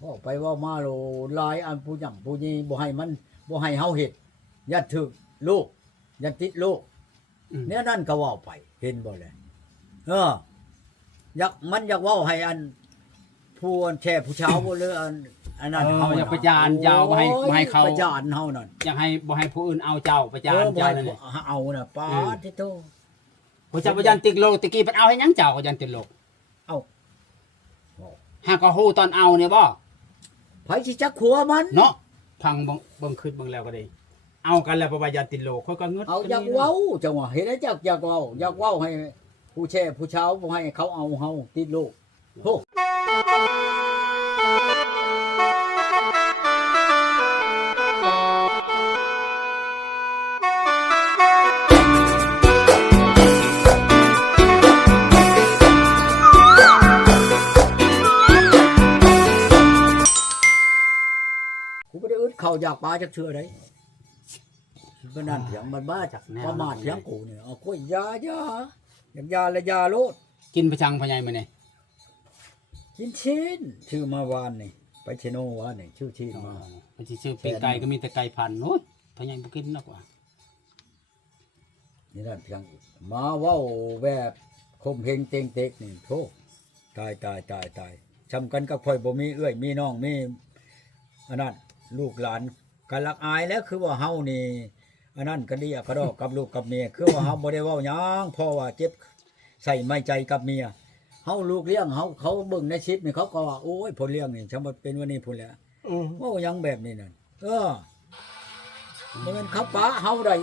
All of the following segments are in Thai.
เว้าไปเว้ามาโลหลายอันผู้หยังผู้นี้บ่ให้มันบ่ให้เฮาเฮ็ดอย่าถึกลูกอย่าติดลูกเนี่ยนั่นก็เว้าไปเห็นบ่แลอยากมันอยากเว้าให้อันผู้แช่ผู้เช้าบ่เลยอันนั้นเฮาอยากประจานเจ้าบ่ให้เขาประจานเฮานั่นอยากให้บ่ให้ผู้อื่นเอาเจ้าประจานเจ้านั่นแหละเอาน่ะป้าทิโตผู้เจ้าประจานติดโลกตะกี้เพิ่นเอาให้หยังเจ้าก็ยันติดโลกเอาหากก็ฮู้ตอนเอาเนี่ยบ่ไผสิจักขัวมันเนาะพังเบิ่งขึ้นเบิ่งแล้วก็ได้เอากันแล้วเพราะว่ายันติดโลกเขาก็งดเอาอยากเว้าจังว่าเฮ็ดให้จักอยากเว้าให้ผู้แช่ผู้เช้าบ่ให้เขาเอาเฮาติดโลกโธ่เขาอยากปลาจักเชื่อได้ก็นั่นเถียงมันบ้าจากประมาทเถียงกูเนี่ยเอาคุยยาอย่างยาละยาโลดกินประชังพญายมื้อนี่กินชิ้นชื่อมาวานนี่ไปเชโนวานนี่ชื่อชิ้นมามันสิชื่อเป็นไก่ก็มีแต่ไก่พันธุ์โอ้ยพญายบ่กินนักว่านี่นั่นเถียงมาเว้าแบบคมเฮงเต็งเต็กนี่โธ่ตายชำกันกับข่อยบ่มีเอื้อยมีน้องมีอันนั้นลูกหลานกันลักอายแล้วคือว่าเฮานี่อันนั้นก็ดีกระดอกกับลูกกับเมียคือว่าเฮาบ่ได้เว้าหยังเพราะว่าเจ็บใส่ไม่ใจกับเมียเฮาลูกเลี้ยงเฮาเขาเบิ่งในชิดนี่เขาก็ว่าโอ้ยผลเลี้ยงนี่ฉันบ่เป็นวันนี้พุ่นแล้วเว้าหยังแบบนี้นั่นบ่แม่นเขาป้าเฮาได้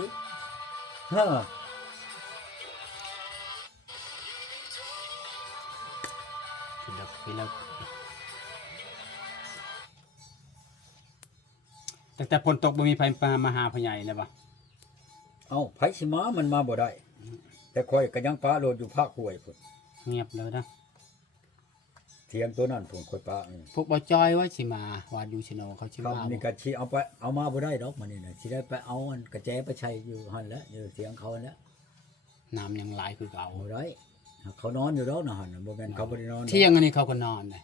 แต่ฝนตกบ่มีไผมาหาพ่อใหญ่แล้วบ่เอาไผสิมามันมาบ่ได้แต่ข่อยก็ยังป้าโลดอยู่ภาคห้วยพุ่นเงียบเลยนะเถียงตัวนั้นพุ่นข่อยป้าพวกบ่จอยว่าสิมาว่าอยู่ชิโนเขาสิมานี่ก็สิเอาไปเอามาบ่ได้ดอกมันนี่น่ะสิได้ไปเอาอันกระแจไปใช้อยู่หั่นแหละอยู่เถียงเขาแล้วน้ำยังหลายคือเก่าบ่ได้เขานอนอยู่ดอกน่ะหั่นบ่แม่นเขาบ่ได้นอนเที่ยงอันนี้เขาก็นอนเลย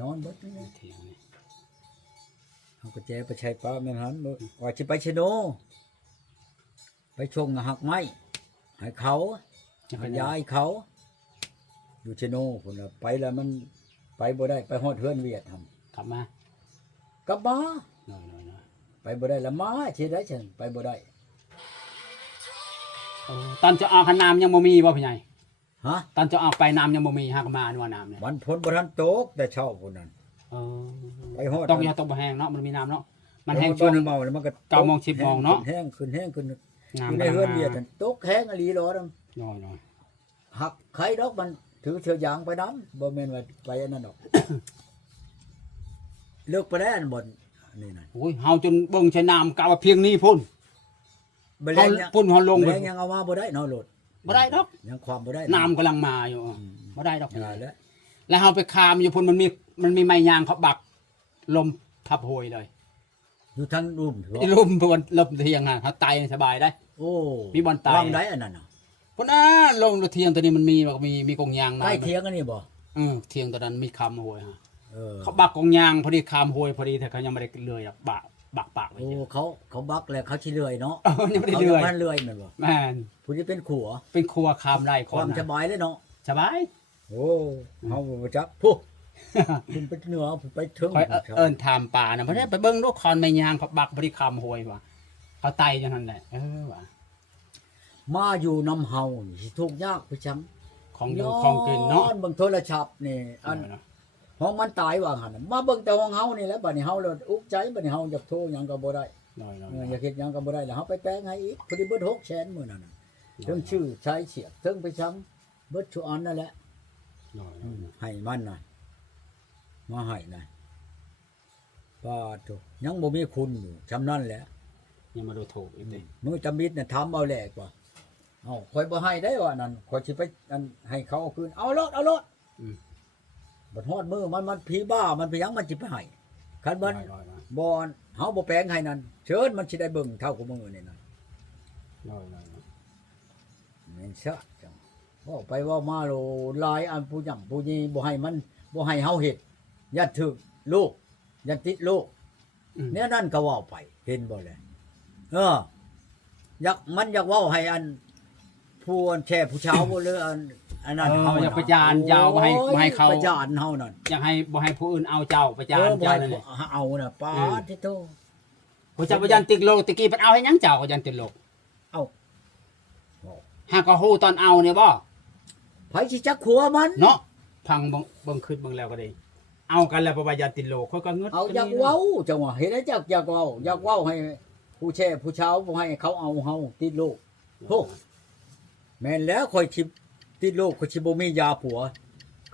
นอนเบิดนี่เที่ยงนี่เขาก็แจไปใช้ป้าแม่นหันว่าสิไปเชโนไปชงหักไม้ให้เขาให้ยายเขาอยู่เชโนพุ่นน่ะไปแล้วมันไปบ่ได้ไปฮอดเฮือนเวียดทำกลับมากลับมาน้อยไปบ่ได้ละมาสิได้ฉันไปบ่ได้ตอนจะออกน้ำยังบ่มีบ่พี่ใหญ่ฮะตอนจะออกไปน้ำยังบ่มีหากมาอันว่าน้ำเนี่ยมันพ้นบ่ทันตกแต่เช้าพุ่นนั่นไปฮอดตกอย่าตกบ่แห้งเนาะมันมีน้ำเนาะมันแห้งช่วงเมาแล้วมันก็9 โมง 10 โมงเนาะแห้งขึ้นอยู่ในเฮือนเวียดตกแห้งอีหลีหรอน้อยหักไข่ดอกมันถือเชือกยางไปน้ำบ่แม่นว่าไปอันนั้นดอกเลิกไปแล้วอันบ่นี่น่ะโอ้ยเฮาจนเบิ่งใช้น้ำกะว่าเพียงนี้พุ่นบ่แล้วพุ่นเฮาลงไปยังเอามาบ่ได้เนาะโลดบ่ได้ดอกยังความบ่ได้น้ำกำลังมาอยู่บ่ได้ดอกแล้วเฮาไปคามอยู่พุ่นมันมีไม้ยางเขาบักลมทับโหยเลยอยู่ทางลุ่มบนลมเทียงฮะเขาตายสบายได้โอ้มีบอลตายวางได้อันนั้นน่ะพุ่นลงเทียงตัวนี้มันมีกงยางใต้เทียงอันนี้บ่เทียงตัวนั้นมีคำโหยฮะเขาบักกงยางพอดีคำโหยพอดีแต่เขายังไม่ได้เลื่อยบักปากไว้โอ้เขาบักแล้วเขาสิเลื่อยเนาะยังไม่ได้เลื่อยมันเลื่อยแม่นบ่แม่นผู้ที่เป็นขัวคำได้ความสบายเลยเนาะสบายโอ้เฮาบ่จักผู้คุณไปเหนือไปถึงถามป่านะเพราะไปเบิ่งลูกคอนไม้ยางเขาบักพอดีคำโหยว่ะเขาไตจังนั้นแหละว่ะมาอยู่นำเฮาสิทุกข์ยากไปจังของอยู่ของกินเนาะเบิ่งโทรศัพท์นี่อันห้องมันตายว่าหั่นมาเบิ่งแต่ห้องเฮานี่แหละบัดนี้เฮาเลยอุกใจบัดนี้เฮาอยากโทรหยังก็บ่ได้อยากเฮ็ดหยังก็บ่ได้แล้วเฮาไปแปลงให้อีกพอดีเบิด600,000มื้อนั้นน่ะถึงชื่อใช้เสียบถึงไปซ้ำเบิดชุอันนั่นแหละให้มันน่ะมาให้น่ะป้าโตยังบ่มีคุณอยู่จำนั้นแหละยังมาดูถูกอีกดิมื้อจำมิดน่ะทำเอาแหลกว่าข่อยบ่ให้ได้ว่านั่นข่อยสิไปอันให้เขาเอาคืนเอารถบัดฮอดมือมันผีบ้ามันไปยังมันสิไปให้คันมันบ่เฮาบ่แปลงให้นั่นเชิญมันสิได้เบิ่งเท่ากับมือนี่นั่นแม่นซะจังเว้าไปเว้ามาโลหลายอันผู้หยังผู้นี้บ่ให้มันบ่ให้เฮาเฮ็ดอย่าถึก ลูกยันติดลูก อืม เนี่ยนั่นก็เว้าไปเห็นบ่แลอยากมันอยากเว้าให้อันผู้อันแช่ผู้เช้าบ่หรืออันนั้นเฮา อยากประจานยาวบ่ให้เขา ประจานเฮานั่น อยากให้บ่ให้ผู้อื่นเอาเจ้าประจาน บ่ เจ้า ให้ นั่นแหละ เอาน่ะป้าดที่โต ผู้เจ้าประจานติดโลกตะกี้เพิ่นเอาให้หยังเจ้าประจานติดโลก เอ้า หากก็ฮู้ตอนเอาเนี่ยบ่ ไผสิจักขัวมัน เนาะพังเบิ่งขึ้นเบิ่งแล้วก็ได้เอากันแล้วเพราะว่าอย่าติดโลกค่อยก็งึด เอาอยากเว้าจังว่าเห็นแล้วอยากเว้าอยากเว้าให้ผู้แช่ผู้เช้าบ่ให้เขาเอาเฮาติดโลก โธ่ แม่นแล้วข่อยสิติดโรคข่อยสิบ่มียาผัว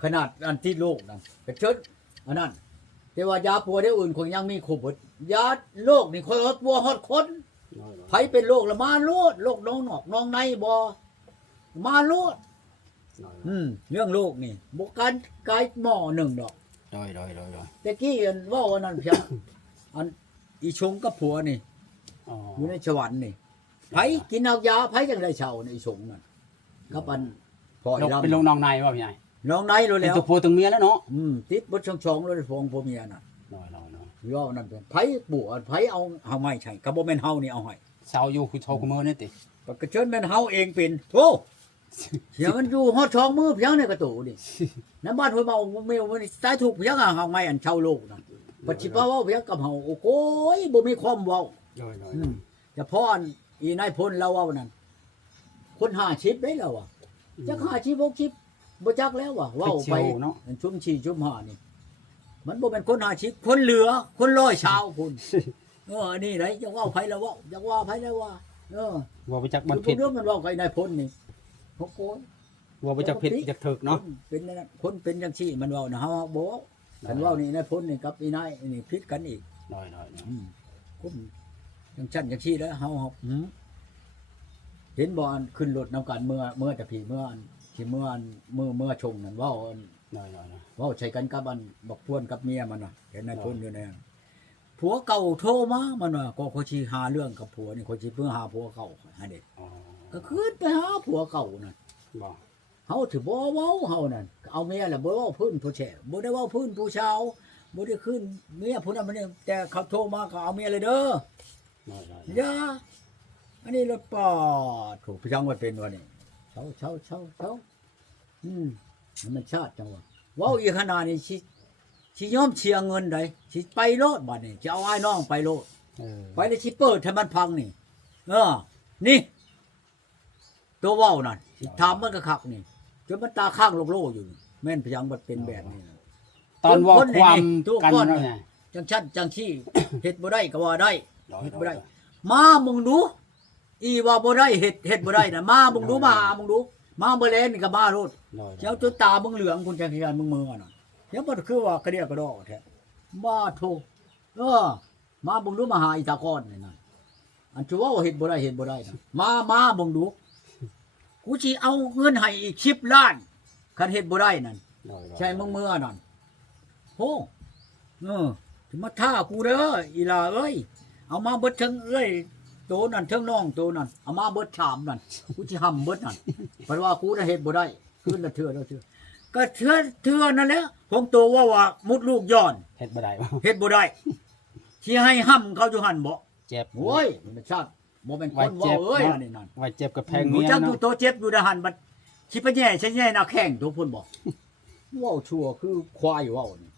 ขนาดอันติดโรคนั่นก็เชิดอันนั้นแต่ว่ายาผัวเดี๋ยวอื่นข่อยยังมีครบหมดยาโรคนี่ข่อยฮอดปัวฮอดคนไผเป็นโรคละมาโลดโรคน้องนอกน้องในบ่มาโลดเรื่องโรคนี่บ่การกายหม้อหนึ่งดอก โดย แต่กี้อันเว้าอันนั้นเพียงอันอีชงกับผัวนี่ อ๋อ อยู่ในสวรรค์นี่ไผกินเอายาไผจังได้เช่าในอีชงนั่นกับอันพ่อ ลง ลำ เป็นลงน้องในว่าพี่ใหญ่ น้องในรู้ เป็น แล้ว ตัวผัวตัวเมียแล้วเนาะ ติดบดช่องๆเลยฟองพ่อเมียน่ะ น้อย ย่อนั่นเป็นไผปู่ไผเอาเฮาไม่ใช่ก็บ่แม่นเฮานี่เอาให้ เสาอยู่คือโทรคุมือนี่ติ ก็เชิญแม่นเฮาเองเป็นโธ่เสียมันอยู่ฮอดช่องมือเพียงในกระตูนี่น้ำบ้านห้วยเมาเมียวมันตายถูกเพียงเฮาไม่อันเช่าโลกนั่นปัจจิปาเว้าเพียงกับเฮาโอ้โหบ่มีความเว้า โดย จะพ่ออันอีนายพลเราเว้านั่นคน50ได้แล้วอ่ะจัก50 60บ่จักแล้วว่ะเว้าไป เนาะ ชุ่มชีชุ่มหานี่ มันบ่เป็นคน50คนเหลือ คนร้อยชาวพุ่นอันนี้ไหนจะว่าไผแล้วว่าจะว่าไผแล้วว่าว่าไปจักบัน ทุ ผิ ก ด เรื่องมันว่าไผนายพลนี่โอ้โห ว่าไปจักผิดจักถึกเนาะ เป็นนั่นนะคนเป็นจังซี่มันเว้านะเฮาบ่เว้าคันเว้านี่นายพลนี่กับอีนายนี่ผิดกันอีก น้อย คนจังซั่นจังซี่แล้วเฮาเห็นบ่อันขึ้นรถนํกันเมื่อแต่พี่เมื่ออันที่เมื่ออันเมื่อชงนั่นเว้าอัน น้อย เว้าใช้กันกับอันบักพวนกับเมียมันน่ะเห็นนายพลอยู่ในนั้นผัวเก่าโทรมามันว่าก็เขาสิหาเรื่องกับผัวนี่เขาสิเพื่อหาผัวเก่าให้เด็ก อ๋อ ก็ขึ้นไปหาผัวเก่านั่น บ่ เฮาถือบ่เว้าเฮานั่นเอาเมียแหละบ่เว้าพื้นผู้แช่บ่ได้เว้าพื้นผู้ชาวบ่ได้ขึ้นเมียผู้นั้นมันนี่แต่เขาโทรมาก็เอาเมียเลยเด้อ น้อย อย่าอันนี้ละป่าถูกพี่ช่างว่าเป็นว่านี่เช้ามันชาติจังว่าเว้าอีกขนาดนี้สิยอมเชียร์เงินได้สิไปโลดบัดนี้จะเอาอ้ายน้องไปโลด ไปเลยสิเปิดให้มันพังนี่นี่ ตัวเว้านั่นสิถามมันก็คักนี่จนมันตาข้างโลกอยู่นี่แม่นพยังบัดเป็นแบบนี้นะ ตอนว่าความ ทุก กัน คน เนาะไง จังชั้นจังชี้เฮ็ดบ่ได้ก็ว่าได้ น้อย เฮ็ดบ่ได้ มามึงดู อีว่าบ่ได้เฮ็ดบ่ได้น่ะมามึงดูมามึงดู มาเบ่แลนี่ก็มาโลดเจ้าจนตามึงเหลืองคุณจังซี่มึงมือน่ะเดี๋ยวมันคือว่ากระเดียกระดอกแท้มาโทมามึงดูมาหาอีตาก้อนนี่น่ะอันจะว่าเฮ็ดบ่ได้น่ะมามึงดูกูสิเอาเงินให้อีก10ล้านคันเฮ็ดบ่ได้นั่นใช่มึงมือนั่นโหสิมาท่ากูเด้ออีหล่าเอ้ยเอามาเบิดทั้งเอ้ยโตนั่นทั้งน้องโตนั่นเอามาเบิดถามนั่นกูสิห้ำเบิดนั่นเพราะว่ากูน่ะเฮ็ดบ่ได้คืนละเทื่อก็เทื่อนั่นแหละของโตว่ามุดลูกย้อน เฮ็ดบ่ได้บ่ เฮ็ดบ่ได้สิให้ห้ำเขาอยู่หั่นบ่ เจ็บ โอ้ยมันชาติบ่เป็นคนเว้าเอ้ยอันนี้นั่น ว่าเจ็บกับแพง หนู เมีย จักอยู่ เนาะ โตเจ็บอยู่ในหั่นบัดสิไปแย่ใช่แย่หน้าแข้งตัวพุ่นบ่เว้าชั่วคือควายเว้านี่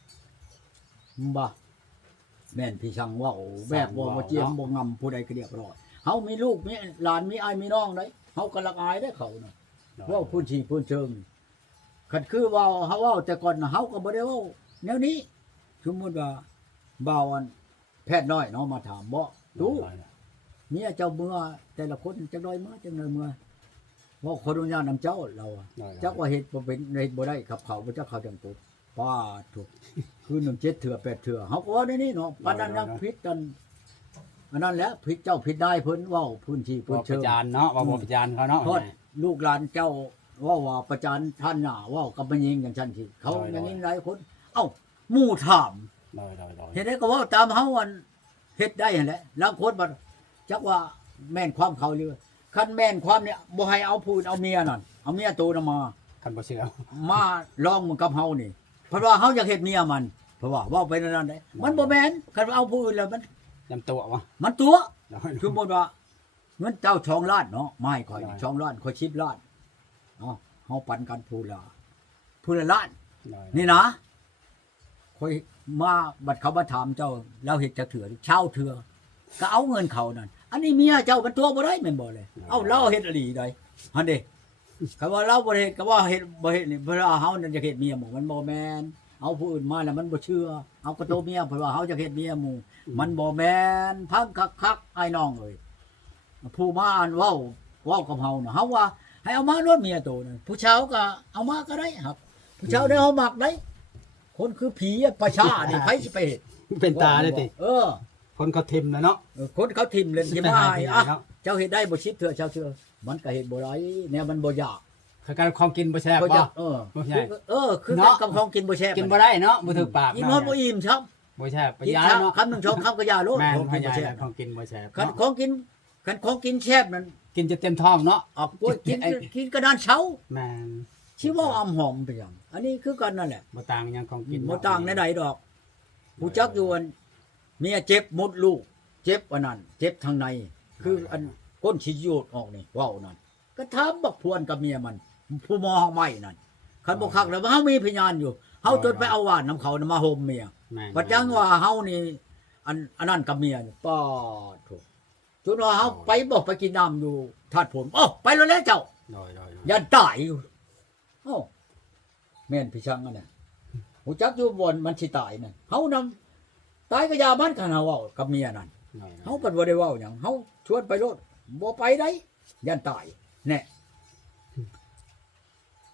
บ่แม่นพี่ช่างเว้าแบบบ่เจียมบ่งำผู้ใดก็เรียบร้อยเฮามีลูกมีหลานมีอ้ายมีน้องได้เฮาก็ละอายได้เขาน่ะเว้าพื้นที่พื้นเชิงคันคือเว้าเฮาเว้าแต่ก่อนน่ะเฮาก็บ่ได้เว้าแนวนี้สมมุติว่าบ่าวอันแพทย์น้อยเนาะมาถามบ่ดูเมียเจ้าเมื่อแต่ละคนจังน้อยมาจังน้อยเมื่อว่าขออนุญาตนำเจ้าเราจักว่าเฮ็ดบ่เป็นเฮ็ดบ่ได้ขับเขาบ่จักเขาจังปุ๊บป้าถูกคือ1 7เถื่อ8เถื่อเฮาก็ว่าได้นี่เนาะปานนั้นยังผิดกันอันนั้นแหละผิดเจ้าผิดได้เพิ่นเว้าพื้นที่พื้ บ่ น ป เชิ ระ ง จานเนาะว่าบ่ประจานเขาเนาะ โทษลูกหลานเจ้าว่าประจานท่านหน้าว่ากับมันยิงอย่างฉันสิเขาอย่างนี้หลายคนเอ้าหมู่ถาม น้อย เฮ็ดได้ก็เว่าตามเฮาอันเฮ็ดได้หั่นแหละลางคนบัดจักว่าแม่นความเขาหรือคันแม่นความเนี่ยบ่ให้เอาพูดเอาเมียนั่นเอาเมียโตนำมา คันบ่เชื่อ มาลองมึงกับเฮานี่เพราะว่าเฮาอยากเฮ็ดเมียมัน เพราะว่าเว้าไปนั่นได้มันบ่แม่นคันว่าเอาผู้อื่นแล้วมัน ลำตัววะ มันตัว น้อย คือบ่ว่าเงินเจ้าช่องล้านเนาะไม่ค่อย ได้ ช่องล้านค่อย10ล้านเนาะเฮาปันกันผู้ละล้าน น้อย นี่นะค่อยมาบัดเขามาถามเจ้าเราเฮ็ดจักเถื่อเช่าเถื่อก็เอาเงินเขานั่นอันนี้เมียเจ้ามันตัวบ่ได้แม่นบ่เลยเอ้าเราเฮ็ดอหลีได้หั่นเด้คำว่าเราบ่ได้เฮ็ดก็ว่าเฮ็ดบ่เฮ็ดนี่เพราะว่าเฮานั่นจะเฮ็ดเมียหมู่มันบ่แม่นเอาผู้อื่นมาแล้วมันบ่เชื่อเอากระโตเมียเพราะว่าเฮาจะเฮ็ดเมียหมู่มันบ่แม่นพังคักๆไอ้น้องเอ้ยผู้มาอ่านเว้ากับเฮาน่ะเฮาว่าให้เอามารถเมียโตนั่นผู้ชายก็เอามาก็ได้ครับ ผู้ชายได้เฮามักได้คนคือผีอะประชานี่ไผสิไปเฮ็ด เป็นตาได้ติ เออ คนเขาทิมแล้วเนาะ คนเขาทิ่มเล่นสิมาให้ เป็น อ่ะ ไงครับ เจ้าเฮ็ดได้บ่ชิดเถื่อชาวเชื่อมันก็เฮ็ดบ่ได้แนวมันบ่ยาก คือการของกินบ่แซ่บ บ่ บ่ ยากบ่ใช่ คือ เนาะ กับของกินบ่แซ่บ กินบ่ได้เนาะบ่ถึกปาก กินฮอดบ่อิ่มครับ บ่แซ่บไป กิน ยา ชา เนาะ คำหนึง2คำก็ยาโลด แม่น ของ พ กินบ่ ยา แซ่บ ของกินบ่แซ่บ คัน เนาะ ของกินแซ่บนั่น กินจะเต็มท้องเนาะ เอากล้วยกินกระดานเช้า แม่น ชิว่าอำหอมไปหยังอันนี้คือกันนั่นแหละ บ่ต่างหยังของกิน บ่ต่างใดๆดอกผู้จักอยู่อันเมียเจ็บมดลูก เจ็บอันนั้นเจ็บทางใน คืออันก้นสิโยดออกนี่เว้านั่นก็ถามบักพวนกับเมียมัน ผู้มอเฮาไม่นั่นคันบ่คักแล้วเฮามีพยานอยู่เฮาจนไปเอาว่านน้ำเขามาห่มเมีย แม่น บัดยังว่าเฮานี่อันนั้นกับเมียนี่ป้าโถจนว่าเฮาไปบอกไปกินน้ำอยู่ธาตุผลไปแล้วแหละเจ้า น้อยๆ ยันตายอยู่เอ้าแม่นพี่ช่างอันน่ะหูจักอยู่บนมันสิตายนั่นเฮานำตายก็ยามันคันเฮาเว้ากับเมียนั่น น้อยๆ เฮาเพิ่นบ่ได้เว้าหยังเฮาชวนไปโลดบ่ไปได้ยันตายแน่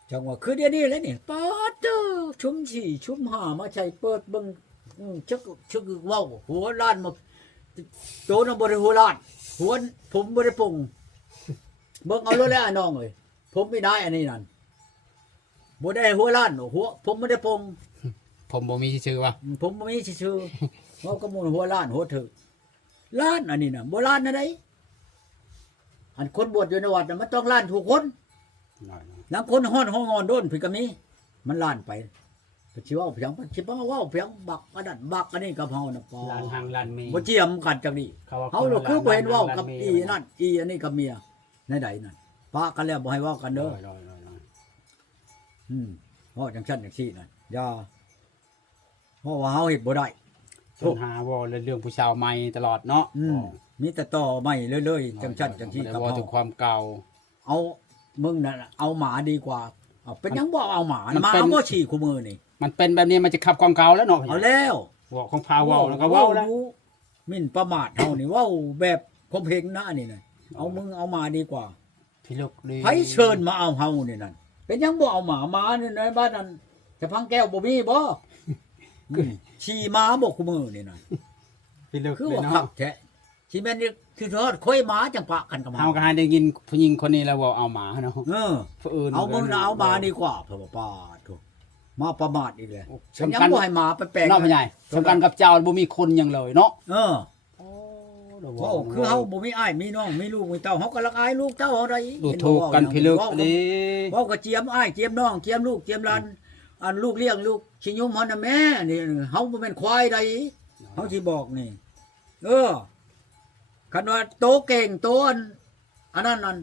จังว่าคือเดี๋ยวนี้แหล้วนี่ปาดเด้อชุมสี่ชุมห้ามาใช้เปิดเบิ่งชักเว้าหัวล้านมาโตน่ะบ่ได้หัวล้านหัวผมบ่ได้ปรุงเบิ่งเอาเลยแหละน้องเอ้ยผมไม่ได้อันนี้นั่นบ่ได้หัวล้านหัวผมไม่ได้ปรุง ผมบ่มีชื่อว่า ผมบ่มีชื่อเว้าก็มูลหัวล้านหัวถึกล้านอันนี้น่ะบ่ล้านอันใดอันคนบวชอยู่ในวัดน่ะมันต้องล้านทุกคน น้อย นางคนฮ้อนห้องอนโดนพี่ก็มีมันล้านไปก็สิเว้าเพียงสิบ่เว้าเพียงบักอันนั้นบักอันนี้กับเฮาน่ะปอ ๆลานหางลานมี บ่เจียมกันจังนี้ เขาว่า เฮาเราคือบ่เห็นเว้ากับ ลานมี อีนั่นอีอันนี้กับเมียในใดนั่นปะกันแล้วบ่ให้เว้ากันเด้อ น้อยเว้าจังซั่นจังซี่นั่นอย่าเพราะว่าเฮาเฮ็ดบ่ได้ ๆปัญหาว่าเรื่องผู้ชาวใหม่ตลอดเนาะ มีแต่ต่อใหม่เรื่อยๆจังซั่นจังซี่กับ ว่า เฮา ถึงความเก่า เอามึงน่ะเอาหมาดีกว่าเอาเป็นหยังบ่เอาหมา มัน หมา เป็น บ่ฉี่คู่มือนี่ มันเป็นแบบนี้มันจะขับความเก่าแล้วเนาะ เอาแล้ว ว่าของพาเว้าแล้วก็เว้าแล้ว มิ่นประมาทเฮานี่เว้าแบบคมเพลงนะนี่น่ะเอามึงเอาหมาดีกว่า พี่ลูกดี ไผเชิญมาเอาเฮานี่นั่นเป็นหยังบ่เอาหมานี่ในบ้านนั้นจะพังแก้วบ่มีบ่ฉี่หมาบ่คู่มือนี่นั่น พี่ลูก คือ ดี ว่าคั เนาะ กแท้สิแม่นนี่คือทอดค่อยหมาจังปะกันกับหมา เฮาก็หาได้ยินผู้หญิงคนนี้แล้วว่าเอาหมาเนาะ ผู้อื่น เอามึงน่ะเอาหมาดีกว่าเพิ่นว่าป้าโธ่มาประมาทอีกแล้ว สำ ยัง คัญ บ่ให้หมาไปแปลง เนาะพ่อใหญ่สำคัญกับเจ้าบ่มีคนหยังเลยเนาะ เออเว้าคือเฮาบ่มีอ้ายมีน้องมีลูกมีเต้าเฮาก็รักอายลูกเต้าเฮาได้ ดูถูกกันพี่ลูกดี เว้าก็เจียมอ้ายเจียมน้องเจียมลูกเจียมหลานอันลูกเลี้ยงลูกสิยมเฮาน่ะแม่นี่เฮาบ่แม่นควายใดเฮาสิบอกนี่คันว่าโตเก่งโตอันนั้นนั่น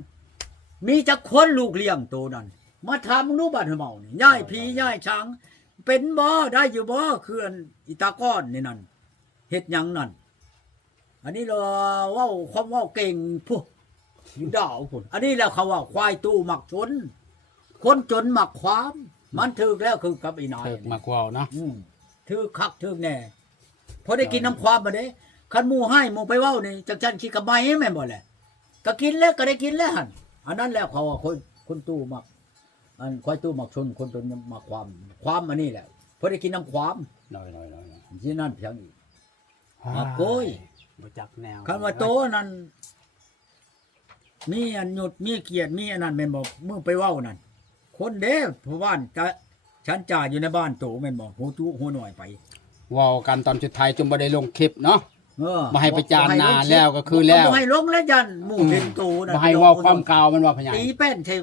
มีจักคนลูกเลี้ยงโตนั่นมาถามมึงรู้บ้านเฮานี่ย้ายผีย้ายช้างเป็นบ่ได้อยู่บ่คืออันอีตาก้อนนี่นั่นเฮ็ดหยังนั่นอันนี้เราเว้าความเว้าเก่งพุอยู่ดาวพุ่นอันนี้แล้วเขาว่าควายตู้มักชนคนจนมักความมันถึกแล้วคือกับอีนาย เถิกมากว่าเนาะ ถือคักถือแน่พอได้กินน้ำความมาเด้คันหมู่ให้หมู่ไปเว้านี่จักจันขี้กระไม้แม่นบ่แหละก็กินแล้วก็ได้กินแล้วหั่นอันนั้นแล้วเขาว่าคนตู้มักอันควายตู้มักชนคนจนมักความอันนี้แหละพอได้กินน้ำความ น้อยๆ ที่นั่นเพียงอีก ๆ อ่ะโก้ย บ่จักแนว คันว่าโตนั้นมีอันหยุดมีเกียรติมีอันนั้นแม่นบ่มึงไปเว้านั่นคนเด้ผู้บ้านจะฉันจ่าอยู่ในบ้านโตแม่นบ่หูตู้หูหน่อยไป เว้ากันตอนสุดท้ายจนบ่ได้ลงคลิปเนาะ เออ บ่ให้ไปจานนาแล้วก็คือแล้ว บ่ให้ลงแล้วยันหมู่เห็นโตนั่น บ่ให้เว้าความเก่ามันว่าพะใหญ่ ตีแป้นใช่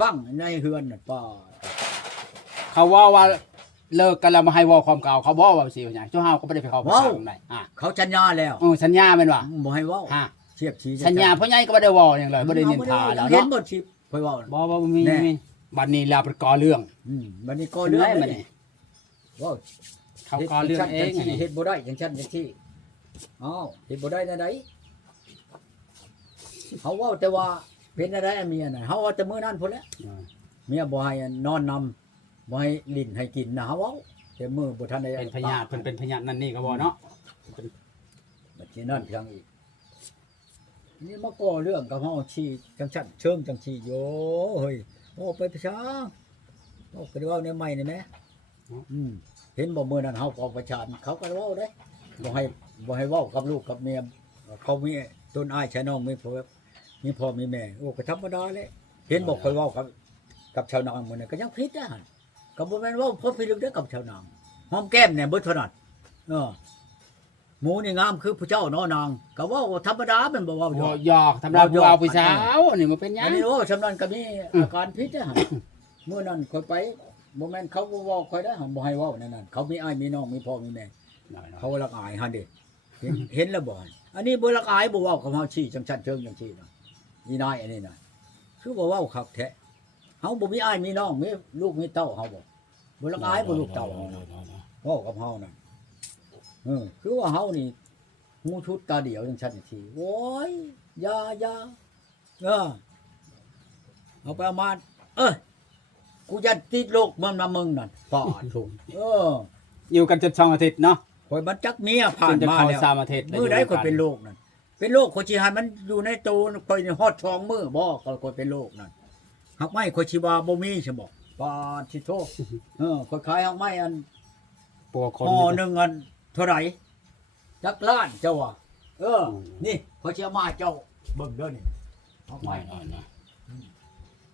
ปังในเฮือนน่ะป้า เขาว่า เลิกกันแล้วมาให้เว้าความเก่าเขาบ่ว่าสิว่าหยังเจ้าเฮาก็บ่ได้ไปเข้าไปทางใดเขาสัญญาแล้ว สัญญาแม่นว่า บ่ให้เว้า ฮะ เทียบชี้ สัญญาพ่อใหญ่ก็บ่ได้เว้าหยังเลยบ่ได้นินทาแล้ว เห็น เนาะ บ่ชิบค่อยเว้า บ่มีมีบัดนี้ลาไปก่อเรื่อง บัดนี้ก็เรื่อง บัดนี้ เว้า เขาก่อเรื่องเองนี่ เฮ็ดบ่ได้จังซั่นจังซี่อ้าวเฮ็ดบ่ได้แนวใดเขาเว้าแต่ว่าเป็นอะไรเมียน่ะเฮาว่าแต่มื้อนั้นพุ่นแหละเมียบ่ให้นอนนำบ่ให้ลิ้นให้กินนะเฮาเว้าแต่มื้อบ่ทันได้ เป็นพยานเพิ่นเป็นพยานนั่นนี่ก็บ่เนาะ บัดนี้นั่นเพียงอีกนี่มาก่อเรื่องกับเฮาชี้จังซั่นเชิงจังซี่โยเฮ้ยโอ้ไปประชาโอ้ก็ได้เว้าในใหม่นี่แหมเห็นบ่มื้อนั้นเฮาก็ประชาเขาก็เว้าเด้บ่ให้เว้ากับลูกกับเมียเขามีต้นอ้ายชายน้องมีพ่อมีแม่โอ้ก็ธรรมดาแหละเห็นบอกค่อยเว้ากับชาวนางมื้อนั้นก็ยังผิดนะหั่นก็บ่แม่นเว้าพบพิลึกเด้อกับชาวนางหอมแก้มเนี่ยเบิดเท่านั้นหมูนี่งามคือผู้เจ้าเนาะนางก็เว้าธรรมดามันบ่เว้า บ่หยอกธรรมดาผู้เอาผู้สาวนี่มันเป็นหยั อั ง นนี้โอ้ชำนาญก็มีอาการผิดนะหั่นมื้อนั้นค่อยไปบ่แม่นเขาบ่เว้าค่อยได้หั่นบ่ให้เว้านั่นน่ะเขามีอ้ายมีน้องมีพ่อมีแม่เขารักอายหั่นเด้เห็นแล้วบ่อันนี้บ่รักอายบ่เว้ากับเฮาชี้จังซั่นเชิงจังซี่นะอีนายอันนี้น่ะคือบ่เว้าคักแท้เฮาบ่มีอ้ายมีน้องมีลูกมีเต้าเฮาบ่รักอายบ่ลูกเต้าเฮานะเว้ากับเฮานั่นคือว่าเฮานี่หูชุดตาเดียวจังซั่นจังซี่โอ้ยอย่าเอาไปเอามากูจะติดโรคมันมามึงนั่นปอดถุงอยู่กันจน2อาทิตย์เนาะ ข่อยมันจักเมียผ่านมาแล้ว 3อาทิตย์ มื้อใดข่อยเป็นโรคนั่นเป็นโรคข่อยสิให้มันอยู่ในตู้ข่อยฮอด2มื้อบ่ข่อยเป็นโรคนั่นหักไม้ข่อยสิว่าบ่มีใช่บ่ปาดสิโทข่อยขายหักไม้อัน ปัวคน ห่อหนึงอันเท่าไหร่จักล้านเจ้าว่ะนี่ข่อยสิเอามาเจ้าเบิ่งเด้อนี่หักไม้